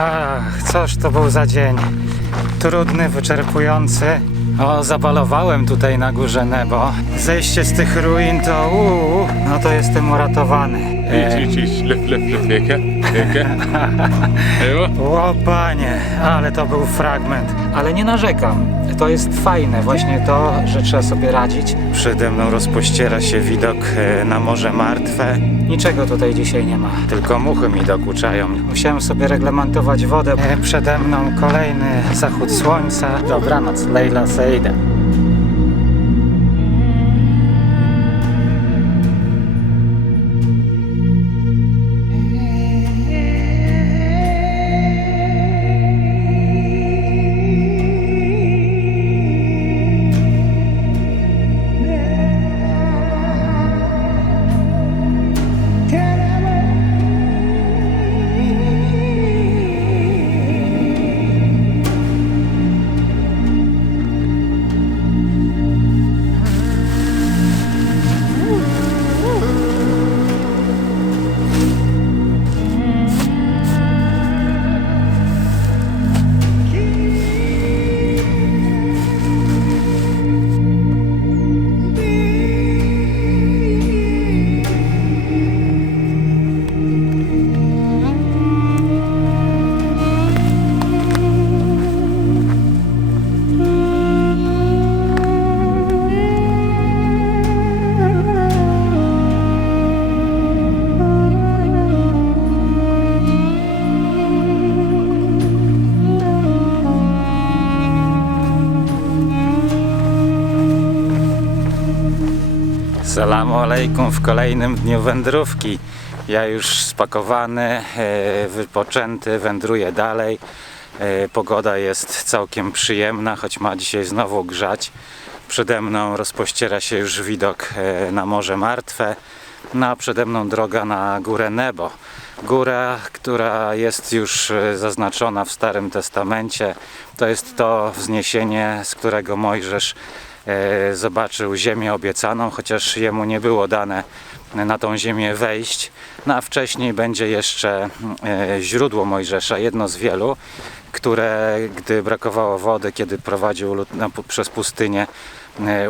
Ach, coż to był za dzień. Trudny, wyczerpujący. O, zabalowałem tutaj na górze Nebo. Zejście z tych ruin to no to jestem uratowany. idź, lef, wieka. O panie, ale to był fragment. Ale nie narzekam. To jest fajne, właśnie to, że trzeba sobie radzić. Przede mną rozpościera się widok na Morze Martwe. Niczego tutaj dzisiaj nie ma. Tylko muchy mi dokuczają. Musiałem sobie reglamentować wodę. Przede mną kolejny zachód słońca. Dobranoc, Lejla Sejda. Salamu alejkum w kolejnym dniu wędrówki. Ja już spakowany, wypoczęty, wędruję dalej. Pogoda jest całkiem przyjemna, choć ma dzisiaj znowu grzać. Przede mną rozpościera się już widok na Morze Martwe. No a przede mną droga na górę Nebo. Góra, która jest już zaznaczona w Starym Testamencie. To jest to wzniesienie, z którego Mojżesz zobaczył ziemię obiecaną, chociaż jemu nie było dane na tą ziemię wejść. No a wcześniej będzie jeszcze źródło Mojżesza, jedno z wielu, które gdy brakowało wody, kiedy prowadził lud przez pustynię,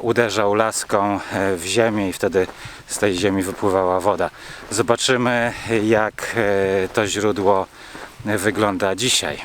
uderzał laską w ziemię i wtedy z tej ziemi wypływała woda. Zobaczymy, jak to źródło wygląda dzisiaj.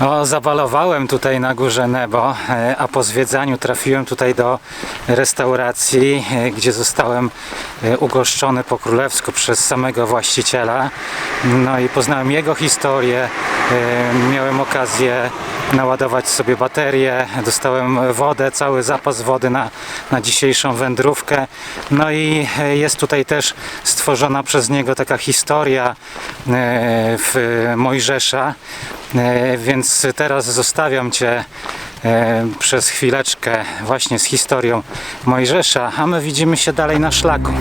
O, zabalowałem tutaj na górze Nebo, a po zwiedzaniu trafiłem tutaj do restauracji, gdzie zostałem ugoszczony po królewsku przez samego właściciela. No i poznałem jego historię, miałem okazję naładować sobie baterię, dostałem wodę, cały zapas wody na dzisiejszą wędrówkę. No i jest tutaj też stworzona przez niego taka historia Mojżesza, więc teraz zostawiam Cię przez chwileczkę właśnie z historią Mojżesza, a my widzimy się dalej na szlaku.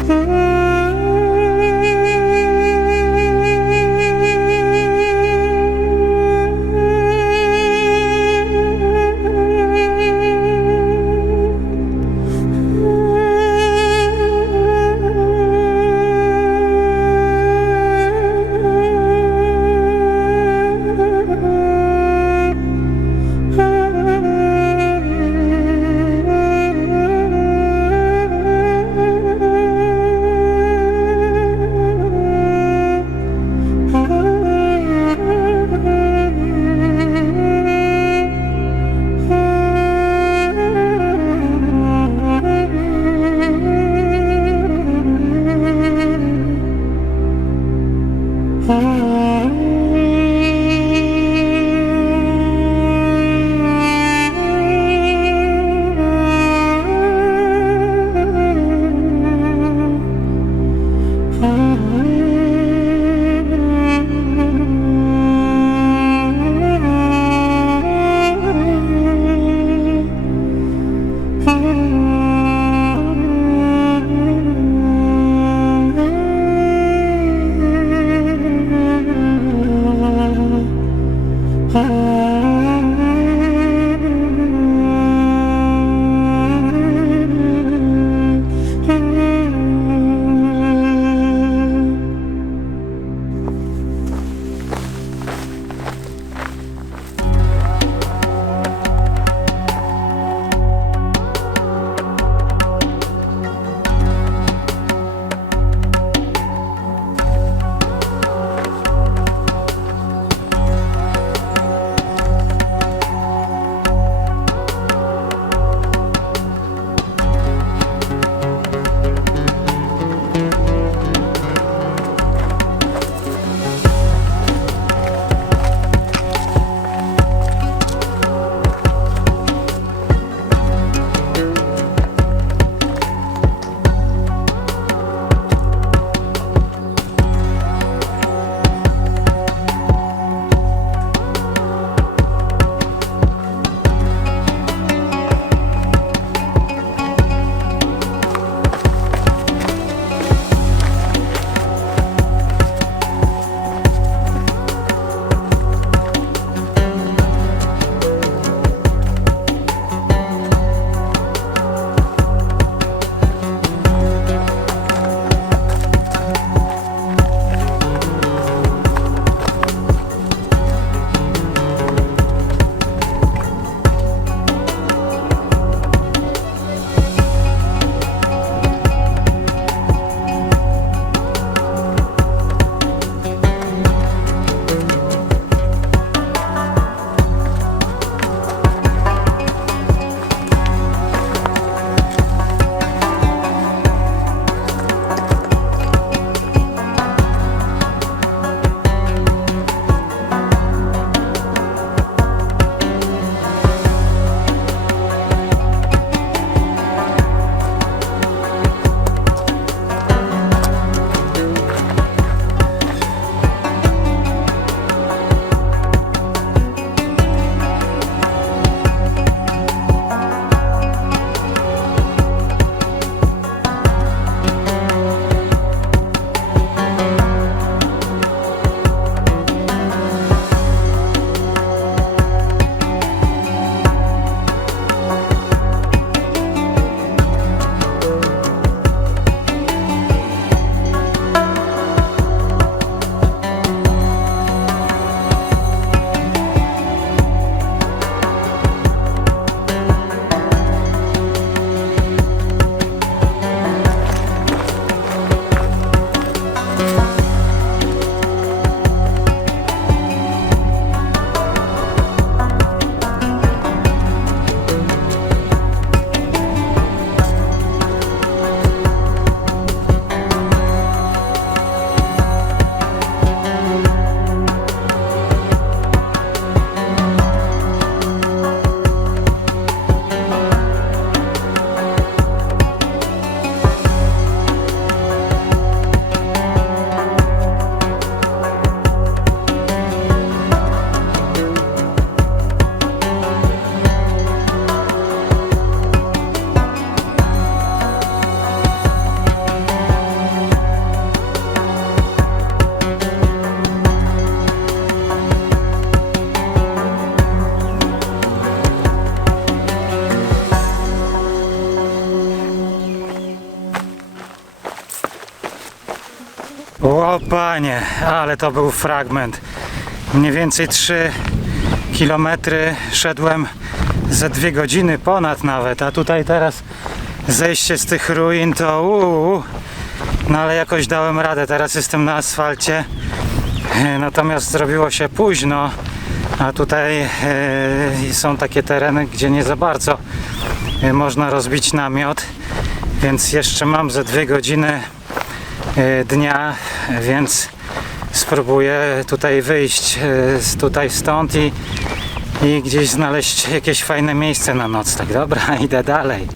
O panie, ale to był fragment. Mniej więcej 3 km szedłem ze 2 godziny ponad nawet, a tutaj teraz zejście z tych ruin to no ale jakoś dałem radę, teraz jestem na asfalcie, natomiast zrobiło się późno, a tutaj są takie tereny, gdzie nie za bardzo można rozbić namiot, więc jeszcze mam ze 2 godziny dnia, więc spróbuję tutaj wyjść stąd i gdzieś znaleźć jakieś fajne miejsce na nocleg. Dobra, idę dalej.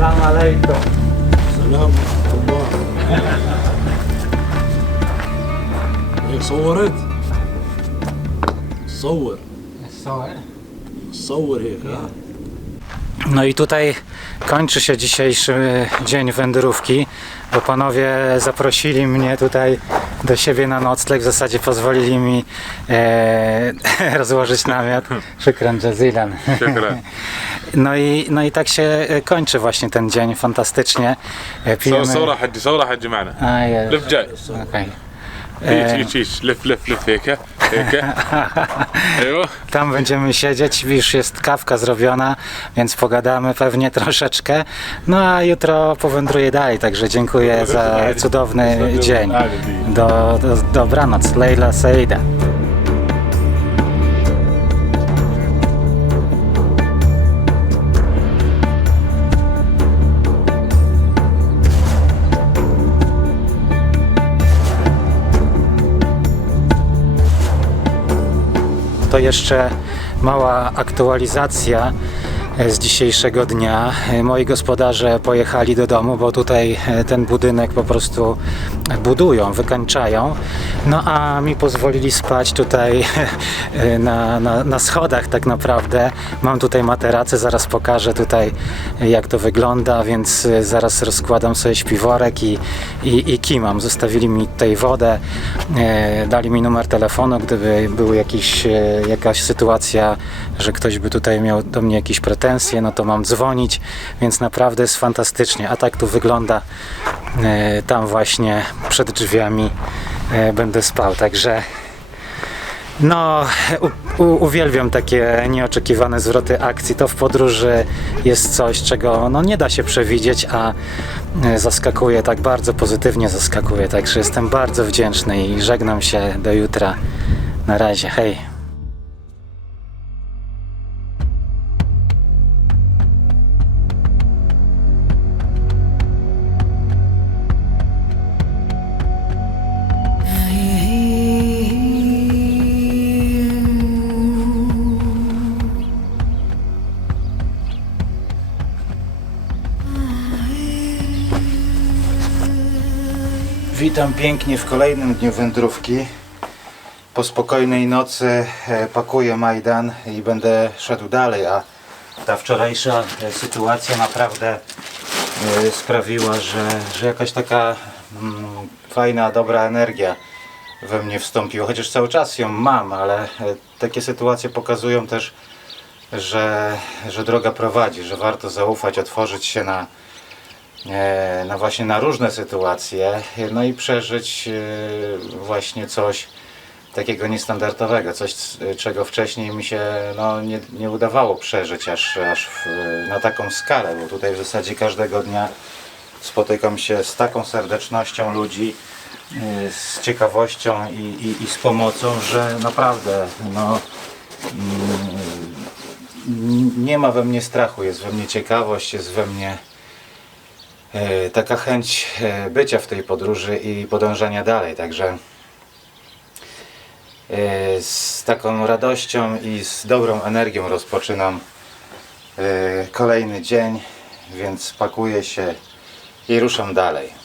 Salam alaikum. سلام ورحمة الله. هيك صورت؟ صور هيك ها. No i tutaj kończy się dzisiejszy dzień wędrówki, bo panowie zaprosili mnie tutaj do siebie na nocleg, w zasadzie pozwolili mi rozłożyć namiot. Shukran jazilan. شكرا. No i tak się kończy właśnie ten dzień fantastycznie. صورة حجي معنا. A, jest. لف جاي. Okej. هيك لف لف لف هيك هيك. ايوه. Tam będziemy siedzieć, już jest kawka zrobiona, więc pogadamy pewnie troszeczkę. No a jutro powędruję dalej, także dziękuję za cudowny dzień. Dobranoc, Leila Seida. To jeszcze mała aktualizacja z dzisiejszego dnia. Moi gospodarze pojechali do domu, bo tutaj ten budynek po prostu budują, wykańczają. No a mi pozwolili spać tutaj na schodach tak naprawdę. Mam tutaj materacę, zaraz pokażę tutaj jak to wygląda, więc zaraz rozkładam sobie śpiworek i kimam. Zostawili mi tutaj wodę, dali mi numer telefonu, gdyby był jakaś sytuacja, że ktoś by tutaj miał do mnie jakieś pretensje, no to mam dzwonić, więc naprawdę jest fantastycznie. A tak tu wygląda tam właśnie przed drzwiami będę spał, także no uwielbiam takie nieoczekiwane zwroty akcji. To w podróży jest coś, czego no, nie da się przewidzieć, a zaskakuje, tak bardzo pozytywnie zaskakuje, także jestem bardzo wdzięczny i żegnam się do jutra. Na razie, hej. Witam pięknie w kolejnym dniu wędrówki. Po spokojnej nocy pakuję majdan i będę szedł dalej, a ta wczorajsza sytuacja naprawdę sprawiła, że jakaś taka fajna, dobra energia we mnie wstąpiło, chociaż cały czas ją mam, ale takie sytuacje pokazują też, że droga prowadzi, że warto zaufać, otworzyć się na właśnie na różne sytuacje, no i przeżyć właśnie coś takiego niestandardowego, coś czego wcześniej mi się nie udawało przeżyć aż na taką skalę, bo tutaj w zasadzie każdego dnia spotykam się z taką serdecznością ludzi, z ciekawością i z pomocą, że naprawdę nie ma we mnie strachu, jest we mnie ciekawość, jest we mnie taka chęć bycia w tej podróży i podążania dalej, także z taką radością i z dobrą energią rozpoczynam kolejny dzień, więc pakuję się i ruszam dalej.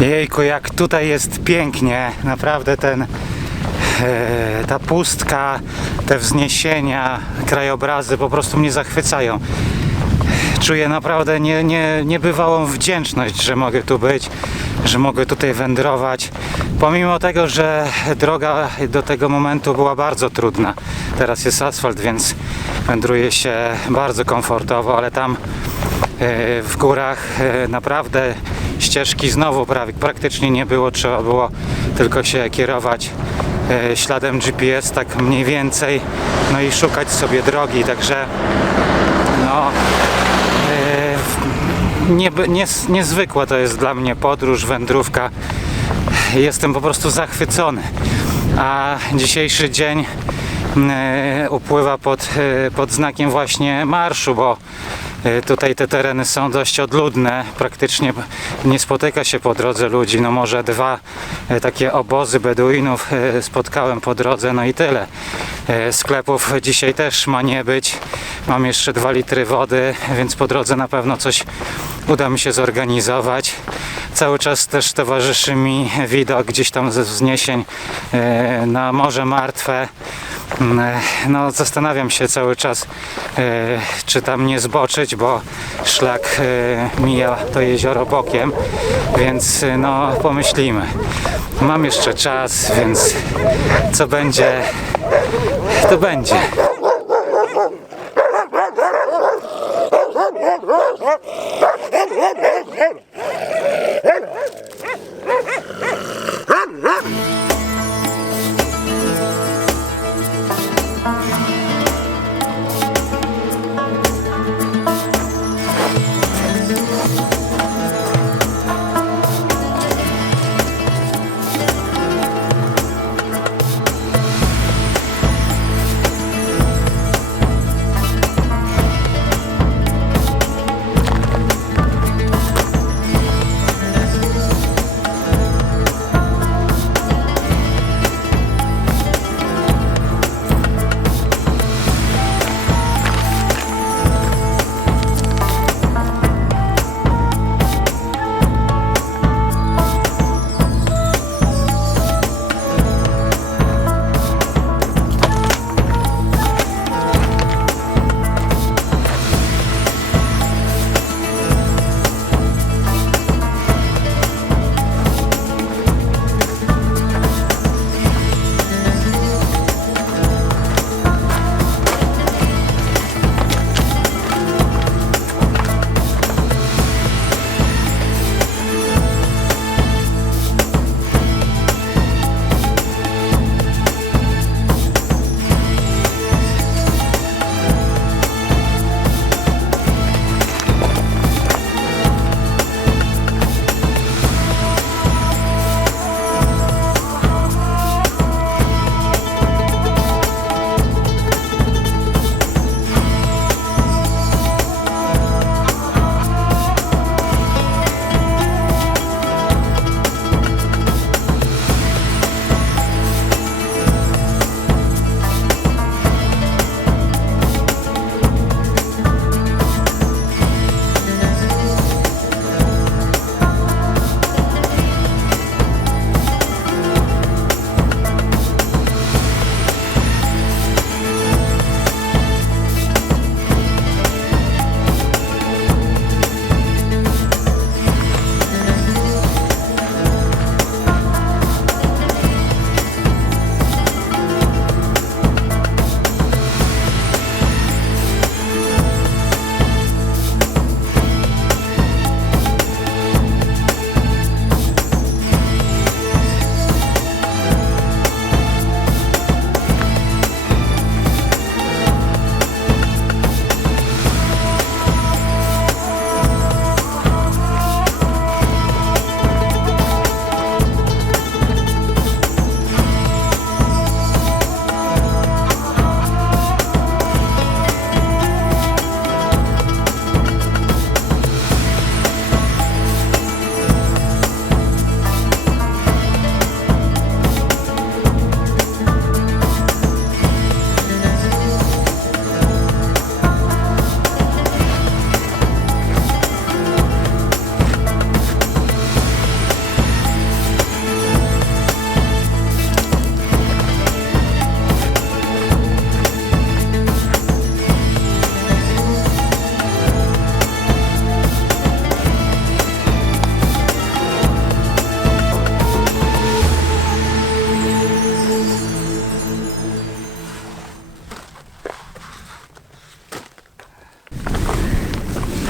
Jejku, jak tutaj jest pięknie, naprawdę ta pustka, te wzniesienia, krajobrazy po prostu mnie zachwycają. Czuję naprawdę niebywałą wdzięczność, że mogę tu być, że mogę tutaj wędrować. Pomimo tego, że droga do tego momentu była bardzo trudna. Teraz jest asfalt, więc wędruje się bardzo komfortowo, ale tam w górach naprawdę ścieżki znowu praktycznie nie było, trzeba było tylko się kierować śladem GPS, tak mniej więcej, no i szukać sobie drogi, także niezwykła to jest dla mnie podróż, wędrówka. Jestem po prostu zachwycony, a dzisiejszy dzień upływa pod znakiem właśnie marszu, bo Tutaj te tereny są dość odludne, praktycznie nie spotyka się po drodze ludzi, no może 2 takie obozy Beduinów spotkałem po drodze, no i tyle. Sklepów dzisiaj też ma nie być, mam jeszcze 2 litry wody, więc po drodze na pewno coś uda mi się zorganizować. Cały czas też towarzyszy mi widok gdzieś tam ze wzniesień na Morze Martwe. No, zastanawiam się cały czas, czy tam nie zboczyć, bo szlak mija to jezioro bokiem, więc no pomyślimy. Mam jeszcze czas, więc co będzie, to będzie.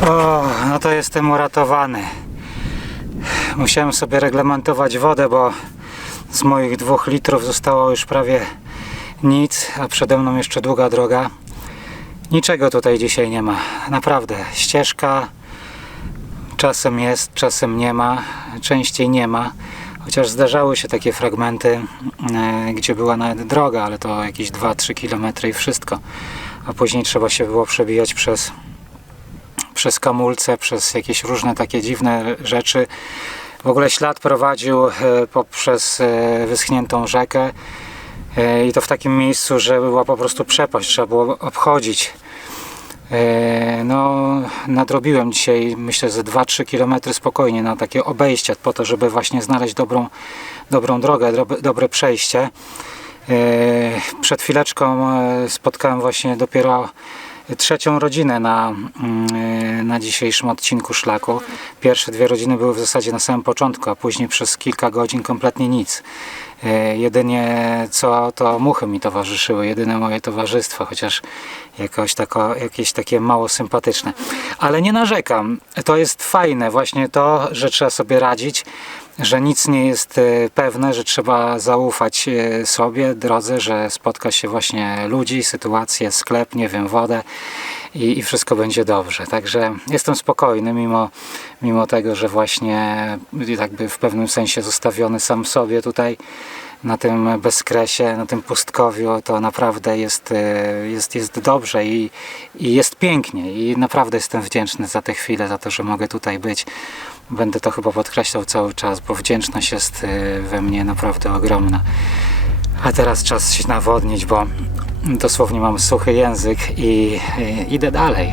O, no to jestem uratowany. Musiałem sobie reglamentować wodę, bo z moich 2 litrów zostało już prawie nic, a przede mną jeszcze długa droga. Niczego tutaj dzisiaj nie ma. Naprawdę. Ścieżka czasem jest, czasem nie ma. Częściej nie ma. Chociaż zdarzały się takie fragmenty, gdzie była nawet droga, ale to jakieś 2-3 km i wszystko. A później trzeba się było przebijać przez przez kamulce, przez jakieś różne takie dziwne rzeczy. W ogóle ślad prowadził poprzez wyschniętą rzekę i to w takim miejscu, że była po prostu przepaść, trzeba było obchodzić. No, nadrobiłem dzisiaj, myślę, ze 2-3 km spokojnie na takie obejście po to, żeby właśnie znaleźć dobrą drogę, dobre przejście. Przed chwileczką spotkałem właśnie dopiero trzecią rodzinę na dzisiejszym odcinku szlaku. Pierwsze 2 rodziny były w zasadzie na samym początku, a później przez kilka godzin kompletnie nic. Jedynie co to muchy mi towarzyszyły, jedyne moje towarzystwo, chociaż jakieś takie mało sympatyczne. Ale nie narzekam. To jest fajne właśnie to, że trzeba sobie radzić, że nic nie jest pewne, że trzeba zaufać sobie, drodze, że spotka się właśnie ludzi, sytuację, sklep, nie wiem, wodę i wszystko będzie dobrze. Także jestem spokojny mimo tego, że właśnie jakby w pewnym sensie zostawiony sam sobie tutaj na tym bezkresie, na tym pustkowiu, to naprawdę jest dobrze i jest pięknie i naprawdę jestem wdzięczny za tę chwilę, za to, że mogę tutaj być. Będę to chyba podkreślał cały czas, bo wdzięczność jest we mnie naprawdę ogromna. A teraz czas się nawodnić, bo dosłownie mam suchy język i idę dalej.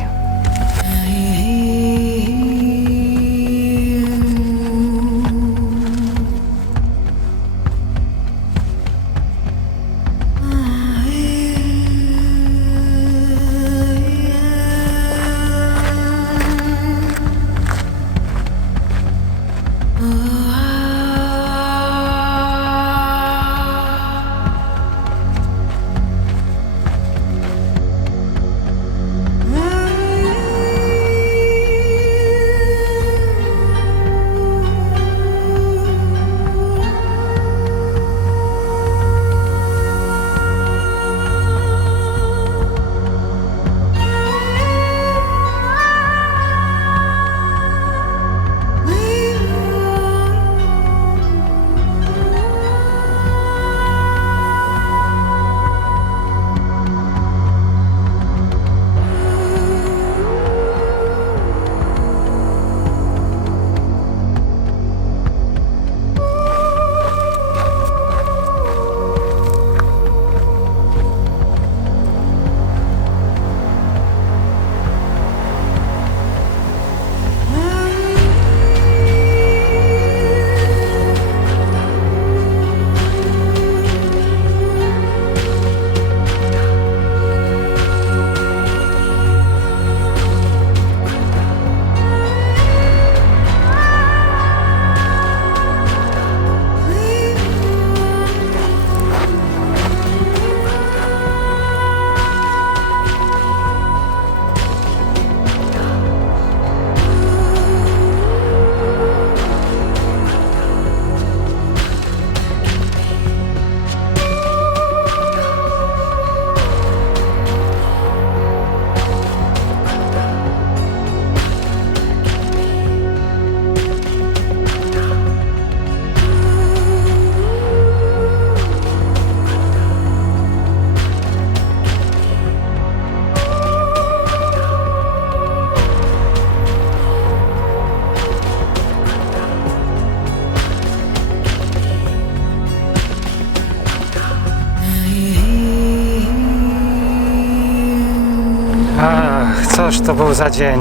Cóż to był za dzień.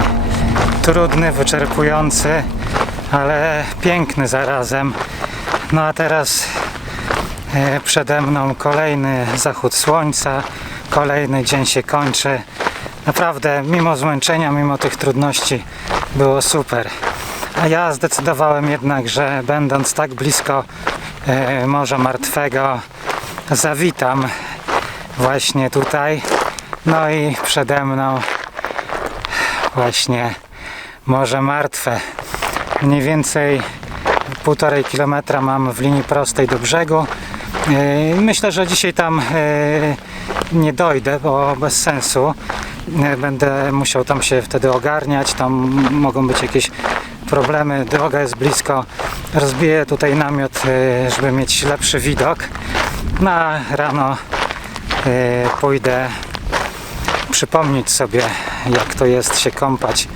Trudny, wyczerpujący, ale piękny zarazem. No a teraz przede mną kolejny zachód słońca, kolejny dzień się kończy. Naprawdę, mimo zmęczenia, mimo tych trudności, było super. A ja zdecydowałem jednak, że będąc tak blisko Morza Martwego, zawitam właśnie tutaj. No i przede mną właśnie Morze Martwe. Mniej więcej 1,5 kilometra mam w linii prostej do brzegu. Myślę, że dzisiaj tam nie dojdę, bo bez sensu. Będę musiał tam się wtedy ogarniać, tam mogą być jakieś problemy, droga jest blisko. Rozbiję tutaj namiot, żeby mieć lepszy widok. Na rano pójdę przypomnieć sobie, jak to jest się kąpać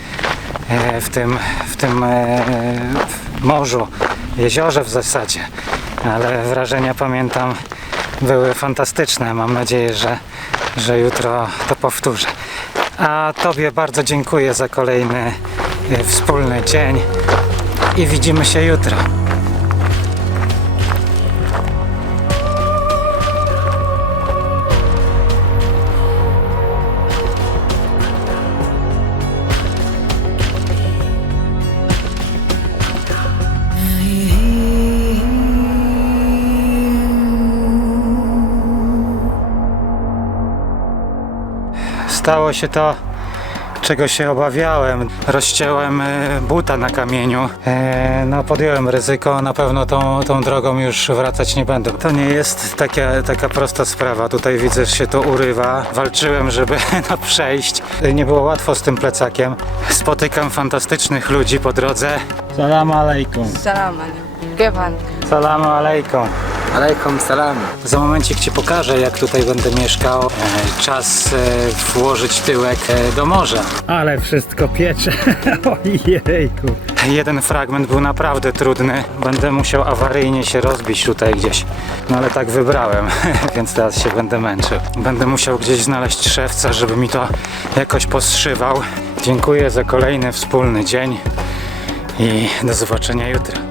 w tym morzu, jeziorze w zasadzie, ale wrażenia, pamiętam, były fantastyczne. Mam nadzieję, że jutro to powtórzę. A Tobie bardzo dziękuję za kolejny wspólny dzień i widzimy się jutro. Stało się to, czego się obawiałem. Rozciąłem buta na kamieniu. No, podjąłem ryzyko, na pewno tą drogą już wracać nie będę. To nie jest taka prosta sprawa. Tutaj widzę, że się to urywa. Walczyłem, żeby przejść. Nie było łatwo z tym plecakiem. Spotykam fantastycznych ludzi po drodze. Salamu alaikum. Salam alaikum. كيف حالك؟ Salamu alaikum. Alaikum salam. Za momencik Ci pokażę, jak tutaj będę mieszkał. Czas włożyć tyłek do morza. Ale wszystko piecze. Ojejku. Jeden fragment był naprawdę trudny. Będę musiał awaryjnie się rozbić tutaj gdzieś. No ale tak wybrałem, więc teraz się będę męczył. Będę musiał gdzieś znaleźć szewca, żeby mi to jakoś poszywał. Dziękuję za kolejny wspólny dzień i do zobaczenia jutro.